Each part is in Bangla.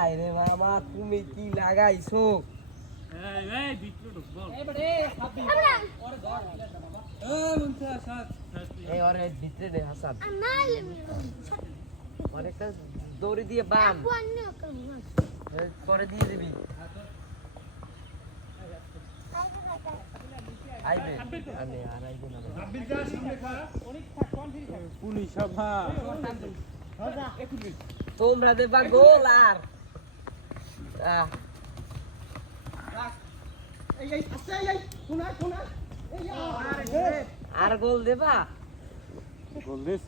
আরে মামা তুমি কি লাগাইছো? এই ভিতরে ঢুক বল। এই ওরে ভিতরে দে হাসান। অনেকটা দড়ি দিয়ে বান। পরে দিয়ে দিবি। আইবে আনে আর আইবে না। আব্বিল যা সামনে খা। অনেক থাক কনফিডেন্স। পুলিশ সভা। তোমরা দেবা গোল আর আর গোল দেবা গোল দিস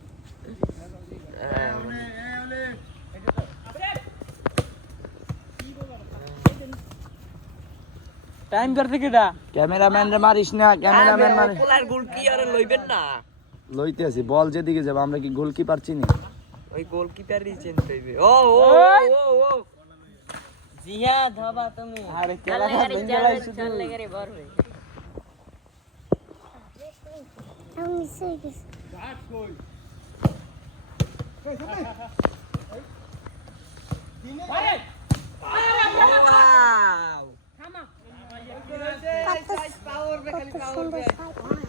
টাইম করতে কিডা ক্যামেরাম্যান রে মারিস না, ক্যামেরাম্যান মারিস। গোলার গোল কি আর লইবেন না? লইতে আছি, বল যেদিকে যাবে, আমরা কি গোলকিপার চিনি? ওই গোলকিপারই চেঞ্জ হইবে। ও ও ও ও জিয়া ধবা তুমি। আরে কেলা বেঙ্গলাই শুধু চলে গরে বর হই। আমি সেই গেছি কাট কই আরে ওয়াও থামা পাওয়ার বে খালি পাওয়ার বে।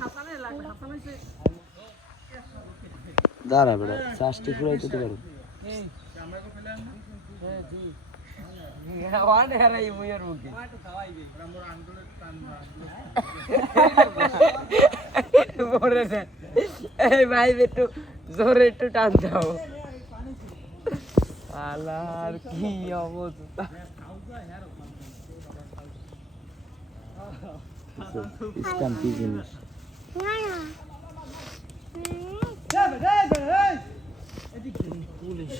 হাসানে লাগবে হাসান হইছে দাঁড়া বেটা, চাষটি ফুরাইতে তো পারো। এই আমরা কো ফেলেন না? জি ওয়ান হারাই মুয়ের মুখে একটু খাওয়াইবে আমরা আঙ্গুলের টান বড় না এই ভাই একটু জোরে একটু টান দাও। আলার কি অবস্থা। ইসলাম কি জিনিস? না না পুলিশ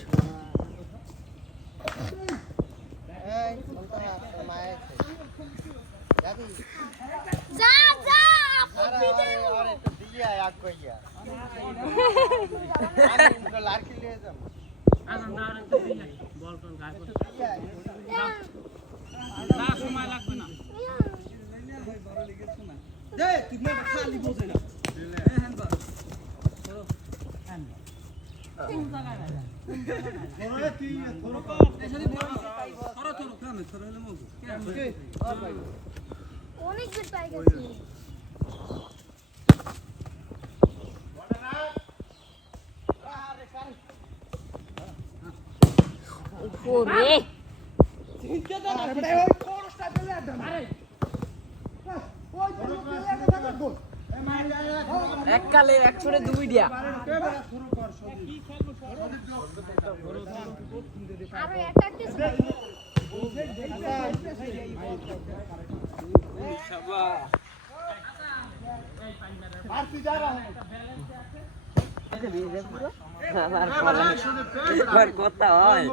যা যা আনন্দার তো দিলে বল টল গায় করে না সময় লাগবে না দে তুই না খালি বোঝে না এ হ্যান্ড বার করো হ্যান্ড ওরে তুই থরো কর এসে থরো থরো কামে থরো হলে মগু ওকে আর ভাই অনেক গুড পাই গেছি ওরে চিন্তা তো না আরে ওই কোরসটা ফেলে দাও আরে ওই ফেলে দাও গোল এক কালে 100 এ 2 দিয়া কি খেলবো আরো অ্যাটাক দিছ আর তুই যা রहा আমার কথা হয়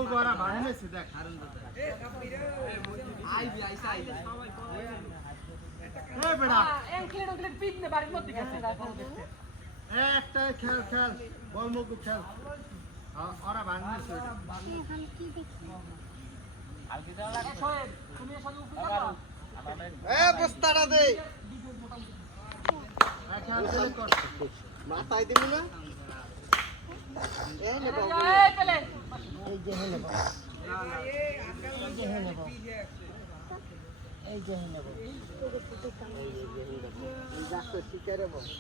একটা খেল খেল বল মুখ খেল ওরা ভাঙছে এখন কি দেখি বস্তাটা দে খেল খেলে কর মাথায় দিবি না এই নে বাবু এই যে হেলে বাবু এই যে হেলে বাবু এই যাচ্ছে শিকারে বাবু